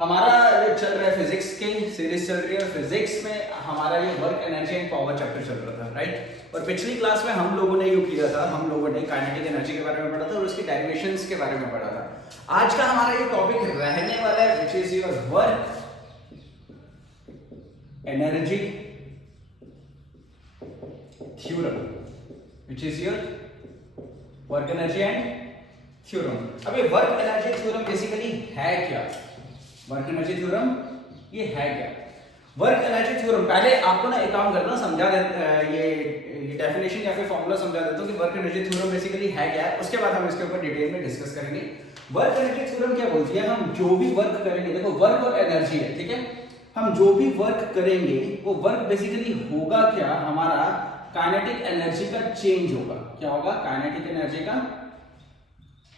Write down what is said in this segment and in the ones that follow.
हमारा ये चल रहा है फिजिक्स की सीरीज चल रही है और फिजिक्स में हमारा ये work energy and power chapter चल रहा था, राइट। और पिछली क्लास में हम लोगों ने ये किया था, हम लोगों ने काइनेटिक एनर्जी के बारे में पढ़ा था और उसकी डेरिवेशंस के बारे में पढ़ा था। आज का हमारा ये टॉपिक रहने वाला है which is your work energy theorem, which is your work energy and theorem. अब ये वर्क एनर्जी थ्योरम बेसिकली है क्या? वर्क एनर्जी थ्योरम ये है क्या? वर्क एनर्जी थ्योरम, पहले आपको ना एक काम करना, समझा ये डेफिनेशन या फिर फॉर्मूला समझा देता हूं कि वर्क एनर्जी थ्योरम बेसिकली है क्या है, उसके बाद हम इसके ऊपर डिटेल में डिस्कस करेंगे। वर्क एनर्जी थ्योरम क्या बोलती है? हम जो भी वर्क करेंगे, देखो वर्क और एनर्जी है, ठीक है। हम जो भी वर्क करेंगे वो वर्क बेसिकली होगा क्या? हमारा काइनेटिक एनर्जी का चेंज होगा। क्या होगा? काइनेटिक एनर्जी का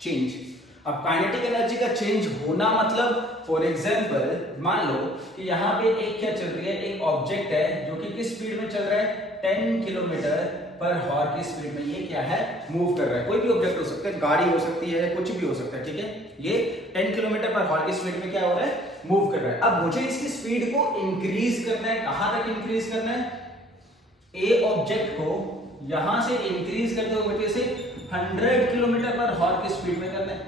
चेंज। अब काइनेटिक एनर्जी का चेंज होना मतलब फॉर एग्जांपल मान लो कि यहाँ पे एक क्या चल रही है, एक ऑब्जेक्ट है जो कि किस स्पीड में चल रहा है? 10 किलोमीटर पर हॉर की स्पीड में ये क्या है? मूव कर रहा है। कोई भी ऑब्जेक्ट हो सकता है, गाड़ी हो सकती है, कुछ भी हो सकता है, ठीक है। ये 10 किलोमीटर पर हॉर की स्पीड में क्या हो रहा है? मूव कर रहा है। अब मुझे इसकी स्पीड को इंक्रीज करना है। कहां तक इंक्रीज करना है? ए ऑब्जेक्ट को यहां से इंक्रीज करते हुए मुझे इसे 100 किलोमीटर पर हॉर की स्पीड में करना है।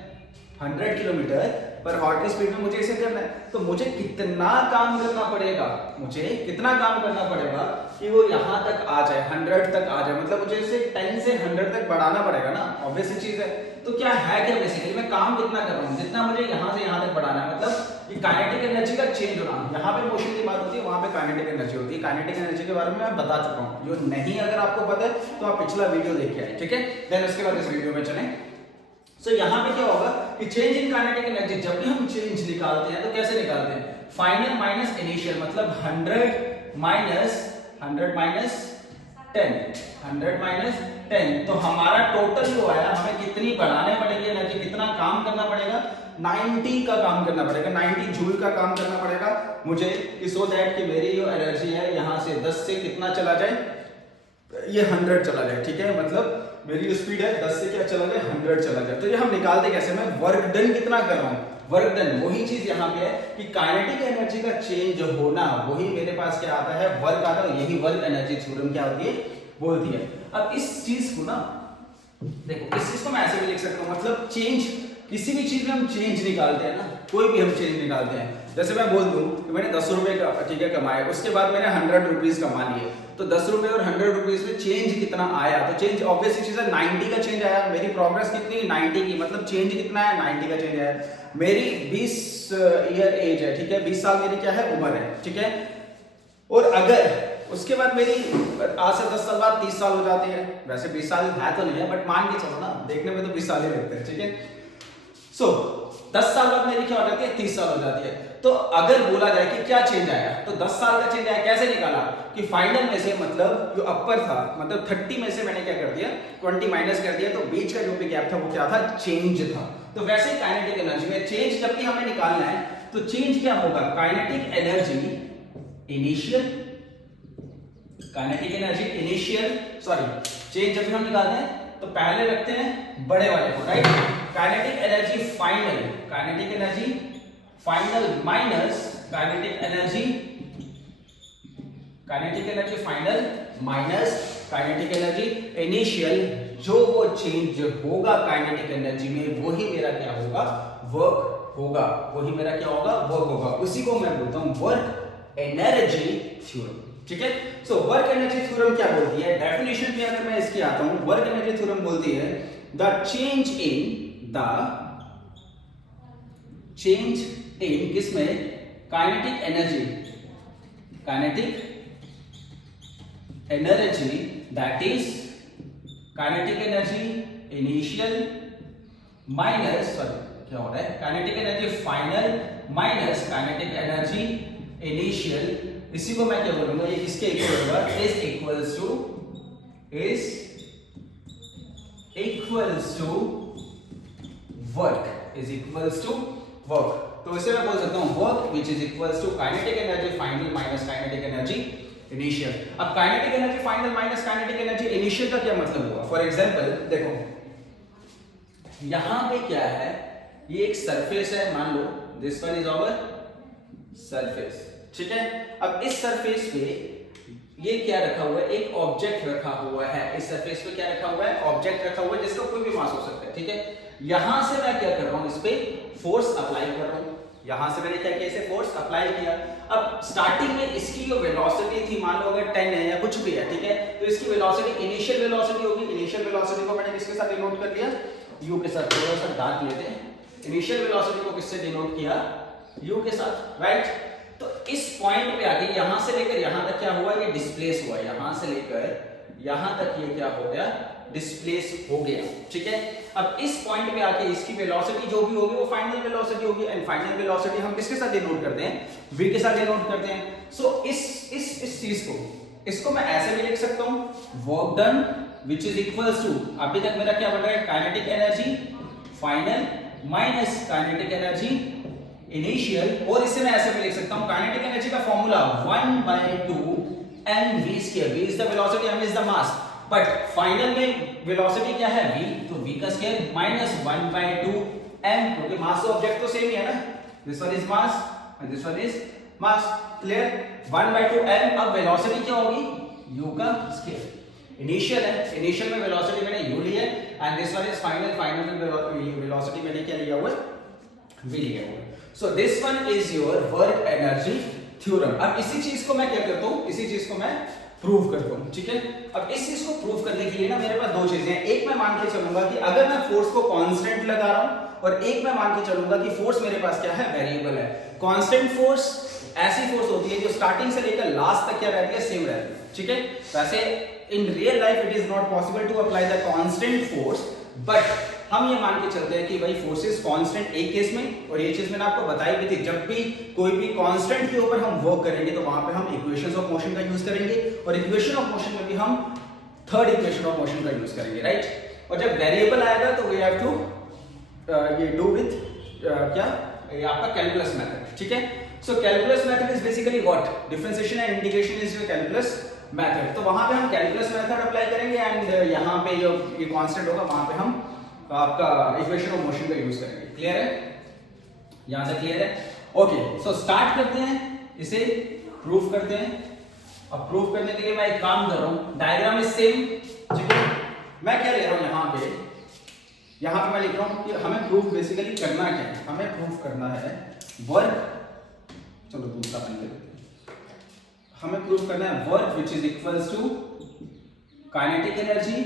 100 किलोमीटर पर हॉर की स्पीड में मुझे इसे करना है। तो मुझे कितना काम करना पड़ेगा? मुझे कितना काम करना पड़ेगा कि वो यहां तक आ जाए, 100 तक आ जाए। मतलब मुझे इसे 10 से 100 तक बढ़ाना पड़ेगा ना, ऑब्वियस सी चीज है। तो क्या है क्या बेसिकली? मैं काम कितना कर रहा हूं? जितना मुझे यहां से यहां तक बढ़ाना है, मतलब ये काइनेटिक एनर्जी का चेंज होना। यहाँ पे मोशन की बात होती है, वहां पे काइनेटिक एनर्जी होती है। काइनेटिक एनर्जी के बारे में मैं बता चुका हूँ, जो नहीं अगर आपको पता है तो आप पिछला वीडियो देख के आए, ठीक है। देन उसके बाद इस वीडियो में चलें। सो यहाँ पे क्या होगा कि चेंज इन काइनेटिक एनर्जी, जब भी हम चेंज निकालते हैं तो कैसे निकालते हैं? फाइनल माइनस इनिशियल, मतलब 100 माइनस 10। तो हमारा टोटल जो आया, हमें कितनी बढ़ाने पड़ेगी एनर्जी, कितना काम करना पड़ेगा? 90 का काम करना पड़ेगा, 90 जूल का काम करना पड़ेगा मुझे, सो दैट कि मेरी जो एनर्जी है यहाँ से 10 से कितना चला जाए? ये 100 चला जाए, ठीक है। मतलब मेरी जो स्पीड है 10 से क्या चला जाए? 100 चला जाए। तो ये हम निकालते कैसे? मैं वर्क डन कितना कर रहा हूँ, वर्क डन। वही चीज यहाँ पे है कि काइनेटिक एनर्जी का चेंज होना, वही मेरे पास क्या आता है? वर्क आता है। यही वर्क एनर्जी थ्योरम क्या होती है? बोलती है। अब इस चीज को ना देखो, इस चीज को मैं ऐसे भी लिख सकता हूँ, मतलब चेंज, किसी भी चीज में हम चेंज निकालते हैं ना, कोई भी हम चेंज निकालते हैं। जैसे मैं बोल दूं कि मैंने 10 रुपए का, ठीक है, कमाए, उसके बाद मैंने 100 रुपीज कमा लिए, तो 10 रुपए और 100 रुपीज में चेंज कितना आया? तो चेंज ऑब्वियस चीज है, 90 का चेंज आया। मेरी प्रोग्रेस कितनी? 90 की, मतलब चेंज कितना है? 90 का चेंज आया। मेरी 20 ईयर एज है, ठीक है, 20 साल मेरी क्या है? उम्र है, ठीक है। और अगर उसके बाद मेरी आज से 10 साल बाद 30 साल हो जाती है, वैसे 20 साल है तो नहीं है, बट मान के चलो ना, देखने में तो 20 साल ही लगते हैं, ठीक है। सो 10 साल बाद मेरी क्या हो जाती है? 30 साल हो जाती है। तो अगर बोला जाए कि क्या चेंज आया, तो 10 साल का चेंज आया। कैसे निकाला? कि फाइनल में से, मतलब जो अपर था, मतलब 30 में से मैंने क्या कर दिया? 20 माइनस कर दिया, तो बीच का जो भी गैप था वो क्या था? चेंज था। तो वैसे काइनेटिक एनर्जी में चेंज जब भी हमें निकालना है तो चेंज क्या होगा? Kinetic energy initial, kinetic energy initial, sorry, change जब भी हम निकालते हैं तो पहले रखते हैं बड़े वाले को, right. Kinetic energy final, kinetic energy final minus kinetic energy final minus kinetic energy initial. जो वो चेंज होगा काइनेटिक एनर्जी में, वही मेरा क्या होगा? वर्क होगा। वही मेरा क्या होगा? वर्क होगा। उसी को मैं बोलता हूं वर्क एनर्जी थ्योरम, ठीक है। सो वर्क एनर्जी थ्योरम क्या बोलती है? डेफिनेशन पे अगर मैं इसकी आता हूं, वर्क एनर्जी थ्योरम बोलती है चेंज इन किसमें? Kinetic energy that is kinetic energy initial minus, sorry क्या हो रहा है? Kinetic energy final minus kinetic energy initial. इसी को मैं क्या बोलूंगा? ये किसके इक्वल होगा? Is equals to work, is equals to work. तो इसे मैं बोल सकता हूं work which is equals to kinetic energy final minus kinetic energy initial. अब kinetic energy final minus kinetic energy initial का क्या मतलब हुआ? फॉर एग्जांपल देखो, यहां पे क्या है? ये एक सरफेस है, मान लो this one is our surface, ठीक है। अब इस सरफेस पे ये क्या रखा हुआ है, एक ऑब्जेक्ट रखा हुआ है। इस सरफेस पे क्या रखा हुआ है, ऑब्जेक्ट रखा हुआ है जिसका कोई भी मास हो सकता है, ठीक है। यहां से मैं क्या कर रहा हूं, इस पे फोर्स अप्लाई कर रहा हूं। यहां से मैंने क्या किया, इसे फोर्स अप्लाई किया। अब स्टार्टिंग में इसकी जो वेलोसिटी थी, मान लो अगर 10 है या कुछ भी है, ठीक है, तो इसकी वेलोसिटी इनिशियल वेलोसिटी होगी। इनिशियल वेलोसिटी को मैंने किसके साथ डिनोट कर लिया, u के साथ। थोड़ा सा डार्क लेते हैं। इनिशियल वेलोसिटी को किससे डिनोट किया, u के साथ, राइट। तो इस पॉइंट पे आके यहां से लेकर यहां तक क्या हुआ, ये डिस्प्लेस हुआ। यहां से लेकर यहां तक ये क्या हो गया, डिस्प्लेस हो गया, ठीक है। अब इस पॉइंट पे आके इसकी वेलोसिटी जो भी होगी वो फाइनल वेलोसिटी होगी। एंड फाइनल वेलोसिटी हम किसके साथ डिनोट करते हैं, v के साथ डिनोट करते हैं। सो इस चीज को, इसको मैं ऐसे भी लिख सकता हूं, work done which is equals to, अभी तक मेरा क्या बन रहा है, kinetic energy final minus kinetic energy initial. और इससे मैं ऐसे भी लिख सकता हूं, काइनेटिक एनर्जी का formula 1/2 mv square. v is the velocity, m is the mass, but final में वेलोसिटी क्या है, v, तो v का स्क्वायर माइनस 1/2 m, क्योंकि मास तो ऑब्जेक्ट तो सेम ही है ना। This one is mass and this one is mass, clear. 1/2 m। अब वेलोसिटी क्या होगी, u का स्क्वायर। इनिशियल है, इनिशियल में वेलोसिटी मैंने u लिया and this one is final, final में वेलोसिटी मैंने क्या लिया हुआ है, v लिया हुआ है। So this one is your work energy theorem. अब इसी चीज को मैं क्या करता हूं, इसी चीज को मैं प्रूव करता हूं, ठीक है। अब इस चीज को प्रूव करने के लिए ना मेरे पास दो चीजें हैं। एक मैं मान के चलूंगा कि अगर मैं फोर्स को कांस्टेंट लगा रहा हूं, और एक मैं मान के चलूंगा कि फोर्स मेरे पास क्या है, वेरिएबल है। कांस्टेंट फोर्स ऐसी फोर्स होती है जो स्टार्टिंग से लेकर लास्ट तक क्या रहती है, सेम रहती है, ठीक है। वैसे in real life it is not possible to apply the constant force, but हम ये मान के चलते हैं कि भाई फोर्सेस कांस्टेंट एक केस में, और ये चीज मैंने आपको बताई भी थी, जब भी कोई भी कांस्टेंट के ऊपर हम वर्क करेंगे तो वहां पे हम इक्वेशंस ऑफ मोशन का यूज करेंगे, और इक्वेशन ऑफ मोशन में भी हम थर्ड इक्वेशन ऑफ मोशन का यूज करेंगे, राइट। और जब वेरिएबल आएगा तो वी हैव टू ये डू विद क्या, ये आपका कैलकुलस मेथड, ठीक है। So calculus method is basically what, differentiation and integration is your calculus method. तो वहां पे हम कैलकुलस मेथड अप्लाई करेंगे एंड यहां पे जो ये कांस्टेंट होगा वहां पे हम आपका इक्वेशन ऑफ मोशन का यूज करेंगे। क्लियर है, यहां से क्लियर है। ओके, सो स्टार्ट करते हैं, इसे प्रूफ करते हैं। अब प्रूफ करने के लिए मैं एक काम कर रहा हूं, डायग्राम इज सेम, ठीक है। मैं क्या ले रहा हूं यहां पे मैं लिख रहा हूं कि हमें प्रूफ बेसिकली करना क्या है, हमें प्रूफ करना है वर्क, चलो दूसरा पेन ले लेते हैं। हमें प्रूफ करना है work which is equals to kinetic energy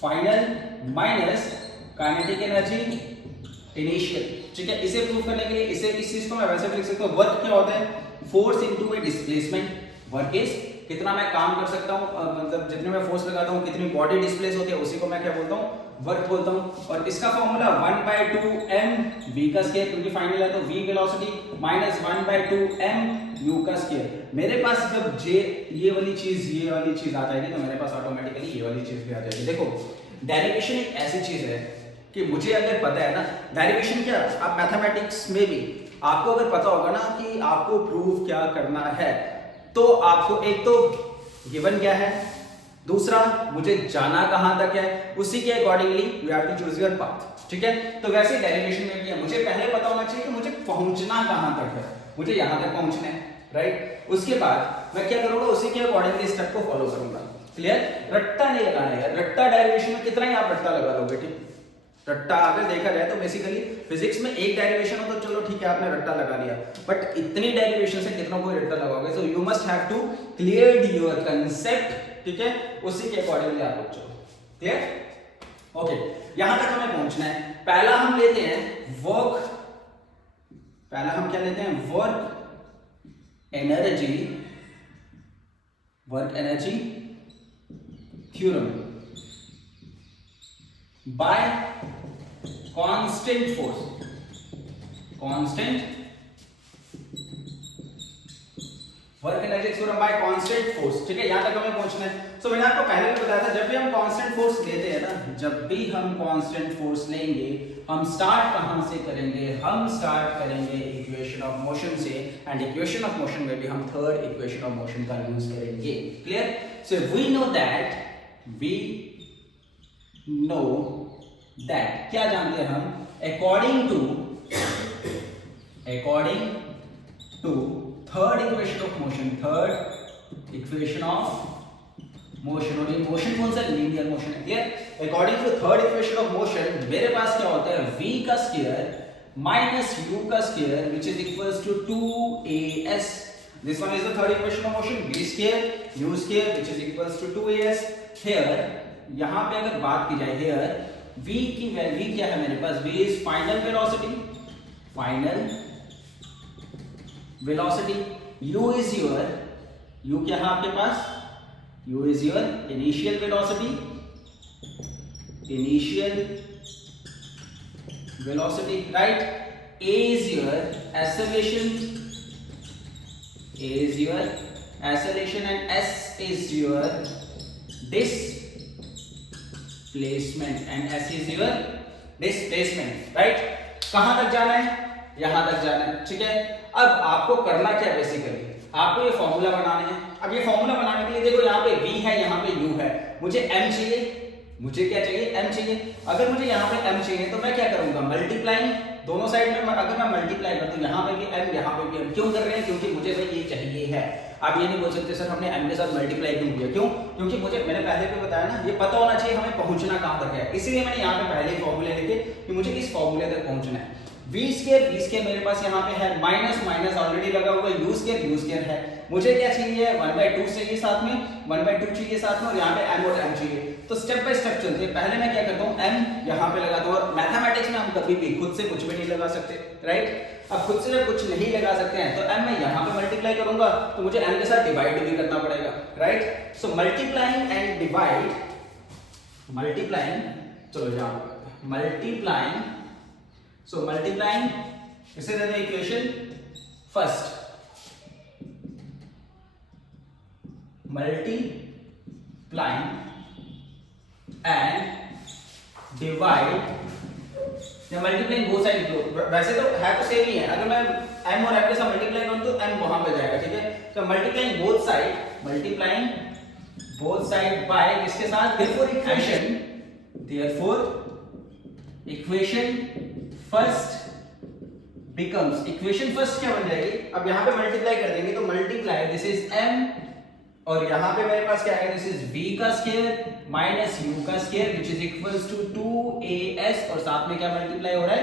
final minus kinetic energy initial, ठीक है। इसे प्रूव करने के लिए इस चीज को मैं वैसे भी लिख सकता हूं, वर्क क्या होता है, force into A displacement. Work is कितना मैं काम कर सकता हूं, मतलब जितने मैं फोर्स लगाता हूं कितनी बॉडी डिस्प्लेस होती है, उसी को मैं क्या बोलता हूं, वर्क बोलता हूं। और इसका फॉर्मूला 1/2 m v का स्क्वायर, क्योंकि फाइनल है तो v velocity minus 1/2 m u का स्क्वायर। मेरे पास जब j ये वाली चीज आ जाएगी तो मेरे पास ऑटोमेटिकली ये वाली चीज भी आ जाएगी। देखो डेरिवेशन एक ऐसी चीज है कि मुझे अगर पता है ना, डेरिवेशन क्या, आप मैथमेटिक्स में भी आपको अगर पता होगा ना कि आपको प्रूव क्या करना है, तो आपको एक तो गिवन क्या है, दूसरा मुझे जाना कहां तक है, उसी के accordingly we have to choose your path, ठीक है। तो वैसे डेरिवेशन में भी है, मुझे पहले पता होना चाहिए कि मुझे पहुंचना कहां तक है, मुझे यहां तक पहुंचना है, राइट। उसके बाद मैं क्या करूंगा, उसी के अकॉर्डिंगली स्टेप को फॉलो करूंगा। क्लियर, रट्टा नहीं लगाना है, रट्टा डेरिवेशन में कितना ही आप रट्टा लगा लोगे, ठीक। रट्टा अगर देखा जाए तो बेसिकली फिजिक्स में एक डेरिवेशन हो तो चलो ठीक है आपने रट्टा लगा लिया, बट इतनी डेरिवेशन से कितना कोई रट्टा लगाओगे, so you must have to clear your concept, ठीक है, उसी के अकॉर्डिंगली आप लोग चलो। क्लियर, ओके, यहां तक हमें पहुंचना है। पहला हम लेते हैं वर्क, पहला हम क्या लेते हैं, work energy theorem bye constant force, work energy theorem bye constant force, ठीक है। यहां तक हमें पहुंचना है। सो मैंने आपको पहले भी बताया था, जब भी हम कांस्टेंट फोर्स लेते हैं ना, जब भी हम कांस्टेंट फोर्स लेंगे, हम स्टार्ट कहां से करेंगे, हम स्टार्ट करेंगे इक्वेशन ऑफ मोशन से, एंड इक्वेशन ऑफ मोशन में भी हम थर्ड इक्वेशन ऑफ मोशन का यूज करेंगे। Clear, so we know that क्या जानते हैं हम, according to third equation of motion, third equation of motion, और ये मोशन कौन सा, लीनियर मोशन है, clear. According to third equation of motion मेरे पास क्या होता है, v का स्क्वायर माइनस u का square which is equals to 2as। This one is the third equation of motion, v square u square which is equals to 2as। Here यहां पे अगर बात की जाए, हियर v की वैल्यू क्या है मेरे पास, v is final velocity, final velocity, u is your, u क्या है आपके पास, u is your initial velocity, initial velocity, right? A is your acceleration, A is your acceleration, and S is your displacement, and S is your displacement, right? कहां तक जाना है, यहां तक जाना है, ठीक है। अब आपको करना क्या है, बेसिकली आपको ये फॉर्मूला बनाना है। अब ये फॉर्मूला बनाने के लिए देखो यहाँ पे v है, यहाँ पे u है, मुझे m चाहिए, मुझे क्या चाहिए, m चाहिए। अगर मुझे यहाँ पे m चाहिए तो मैं क्या करूंगा, मल्टीप्लाइंग दोनों साइड में, अगर मैं मल्टीप्लाई कर दूं यहाँ पे भी m, यहाँ पे भी m। क्यों कर रहे हैं, क्योंकि मुझे भाई ये चाहिए है। आप ये नहीं बोल सकते सर हमने m के साथ मल्टीप्लाई क्यों किया, क्यों, क्योंकि मुझे, मैंने पहले भी बताया ना, ये पता होना चाहिए हमें पहुंचना कहां तक है, इसीलिए मैंने यहाँ पे पहले ही फॉर्मूले लिखे कि मुझे इस फॉर्मूले तक पहुंचना है। v स्क्वायर मेरे पास यहाँ पे है, माइनस माइनस ऑलरेडी लगा हुआ है, u स्क्वायर है, मुझे क्या चाहिए, 1/2 चाहिए साथ में, 1/2 चाहिए साथ में, और यहाँ पे m और m चाहिए। तो स्टेप बाय स्टेप चलते हैं। पहले मैं क्या करता हूँ, m यहाँ पे लगाता हूँ, और मैथमेटिक्स में हम कभी भी खुद से कुछ भी नहीं लगा सकते, राइट। अब खुद से जब कुछ नहीं लगा सकते हैं तो m मैं यहाँ पे मल्टीप्लाई करूंगा तो मुझे m के साथ डिवाइड भी करना पड़ेगा, right. So multiplying and divide, multiplying, चलो यहाँ मल्टीप्लाइंग, so multiplying, इसे दे दें equation first, multiplying and divide, या मल्टीप्लाइंग बोथ साइड लिखो, वैसे तो है तो सेम ही है, अगर मैं m और m के साथ मल्टीप्लाई करूं तो m वहां पे जाएगा, ठीक है। तो multiplying both side, multiplying both side by किसके साथ, therefore equation first becomes, equation first क्या बन जाएगी, अब यहाँ पे मल्टीप्लाई कर देंगे तो मल्टीप्लाई, दिस इज m, और यहाँ पे मेरे पास क्या है, दिस इज v का स्क्वायर माइनस u का square which is equals to 2as, और साथ में क्या मल्टीप्लाई हो रहा है,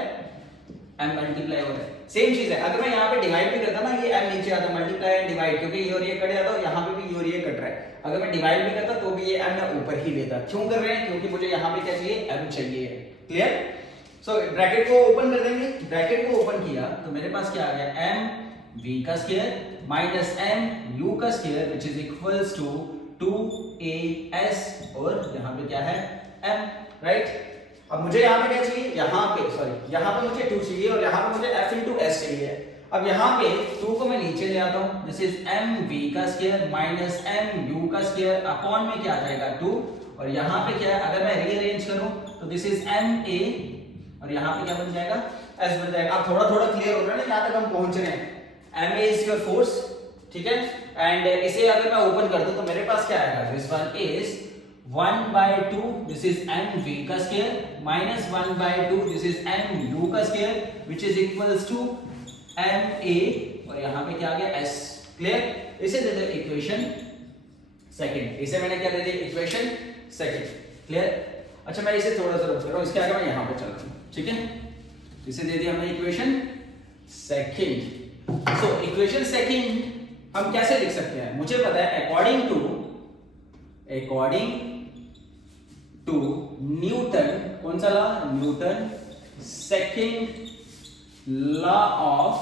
m मल्टीप्लाई हो रहा है। सेम चीज है, अगर मैं यहाँ पे डिवाइड भी करता ना, ये m नीचे आता, मल्टीप्लाई एंड डिवाइड, क्योंकि ये और ये कट जाता, यहाँ पे भी ये और ये कट रहा है। अगर मैं डिवाइड भी करता तो भी ये m मैं ऊपर ही लेता। क्यों कर रहे हैं, क्योंकि मुझे यहाँ पे क्या चाहिए, m चाहिए, क्लियर। सो ब्रैकेट को ओपन कर देंगे, ब्रैकेट को ओपन किया तो मेरे पास क्या आ गया, m v का स्क्वायर माइनस m u का square which is equals to 2as, और यहाँ पे क्या है, m, राइट। अब मुझे यहाँ पे क्या चाहिए, यहाँ पे सॉरी, यहाँ पे मुझे 2 चाहिए, और यहाँ पे मुझे f into s चाहिए। अब यहाँ पे 2 को मैं नीचे ले आता हूँ, दिस इज m v का स्क्वायर माइनस m u का स्क्वायर अपॉन में क्या आ जाएगा, 2, और यहाँ पे क्या है, अगर मैं रीअरेंज करूँ तो दिस इज m a, और यहाँ पे क्या बन जाएगा, s बन जाएगा। अब थोड़ा थोड़ा क्लियर हो रहा है ना, यहाँ तक हम पहुंच रहे हैं। ma इज योर फोर्स, ठीक है, एंड इसे अगर मैं ओपन कर दूं तो मेरे पास क्या आएगा, this one is 1/2, this is m v का square minus 1/2, this is m u का square which is equals to m a, और यहाँ पे क्या आ गया, s, क्लियर। इसे दे दे इक्वेशन सेकंड, इसे मैंने क्या दे दी, इक्वेशन सेकंड, क्लियर। अच्छा मैं इसे थोड़ा सा रुक कर रहा हूं, इसके आगे मैं यहाँ पे चल रहा हूँ, ठीक है। इसे दे दिया हमने equation second. So equation second हम कैसे लिख सकते हैं, मुझे पता है अकॉर्डिंग टू न्यूटन, कौन सा law, Newton second law of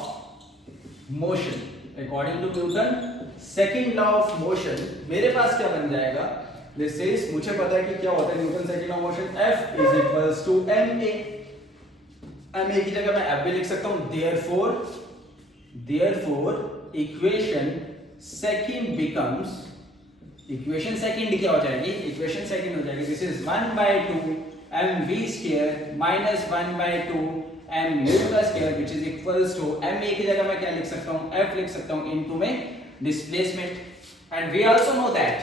motion, according to Newton second law of motion, मेरे पास क्या बन जाएगा, दिस इज, मुझे पता है कि क्या होता है Newton second law of motion, F is equals to ma की जगह मैं F भी लिख सकता हूं, therefore equation second becomes, equation second क्या हो जाएगी, इक्वेशन सेकंड हो जाएगी, this is 1/2 mv square minus 1/2 mu का square which is equals to ma की जगह मैं क्या लिख सकता हूं, F लिख सकता हूं इनटू में displacement, and we also know that,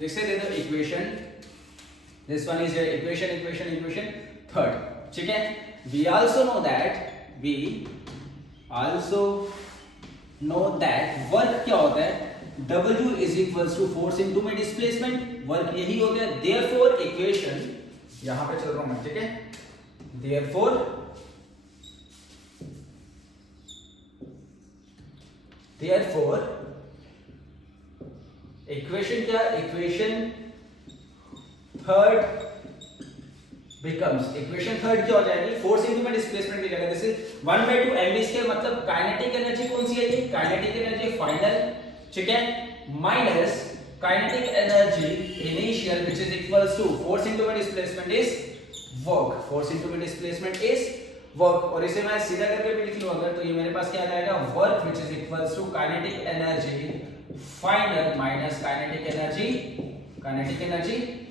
this is the equation, this one is equation third, ठीक है। We also know that also know that work क्या होता है, W is equals to force into my displacement, work यही हो गया। therefore equation यहां पे चल रहा हूं मैं, ठीक है, therefore इक्वेशन क्या, equation third becomes, equation third क्या हो जाएगी, फोर्स इनटू में डिस्प्लेसमेंट की जगह जैसे 1/2 mv स्क्वायर, मतलब काइनेटिक एनर्जी कौन सी है ये, काइनेटिक एनर्जी फाइनल, ठीक है, minus kinetic energy initial which is equals to force into में displacement is work, force into में डिस्प्लेसमेंट इज वर्क। और इसे मैं सीधा करके भी लिख लूं अगर, तो ये मेरे पास क्या आ जाएगा, work which is equals to kinetic energy final minus kinetic energy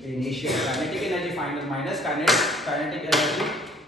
initial, kinetic energy final minus kinetic energy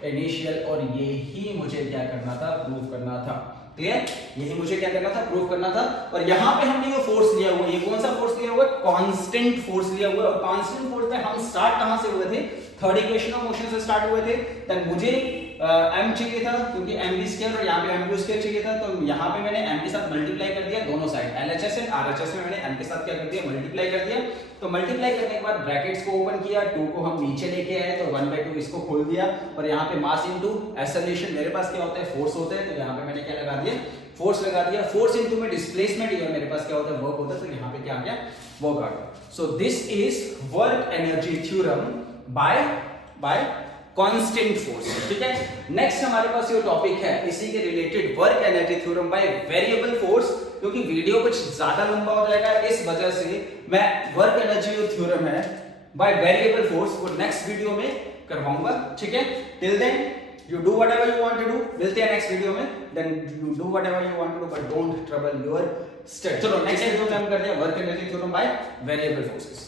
initial. और यही मुझे क्या करना था, प्रूव करना था। क्लियर, यही मुझे क्या करना था, प्रूव करना था। और यहां पे हमने ये फोर्स लिया हुआ है, ये कौन सा फोर्स लिया हुआ है, कांस्टेंट फोर्स लिया हुआ है। और कांस्टेंट फोर्स पे हम स्टार्ट कहां से हुए थे, थर्ड इक्वेशन ऑफ मोशन से स्टार्ट हुए थे। तब मुझे m चाहिए था क्योंकि mv स्क्वायर और यहां पे mv स्क्वायर चाहिए था, तो यहां पे मैंने m के साथ मल्टीप्लाई कर दिया दोनों साइड, LHS एंड RHS में मैंने m के साथ क्या कर दिया, मल्टीप्लाई कर दिया। तो मल्टीप्लाई करने के बाद ब्रैकेट्स को ओपन किया, 2 को हम नीचे लेके आए, तो 1/2 इसको खोल दिया, और यहाँ पे मास इनटू एक्सेलरेशन मेरे पास क्या होता है, फोर्स होता है, तो यहाँ पे मैंने क्या लगा दिया, फोर्स लगा दिया। फोर्स इनटू में डिस्प्लेसमेंट, ये मेरे पास क्या होता है, वर्क होता है, तो यहाँ पे क्या आ गया, वर्क आ गया। So this is work energy theorem bye constant force, ठीक है। नेक्स्ट हमारे पास ये टॉपिक है इसी के related, work energy theorem by variable force. क्योंकि वीडियो कुछ ज्यादा लंबा हो जाएगा, इस वजह से मैं वर्क एनर्जी जो थ्योरम है बाय वेरिएबल फोर्स वो नेक्स्ट वीडियो में करवाऊंगा, ठीक है। Till then you do whatever you want to do, मिलते हैं नेक्स्ट वीडियो में, then you do whatever you want to do but don't trouble your study। चलो नेक्स्ट वीडियो में हम करते हैं work energy theorem by variable forces.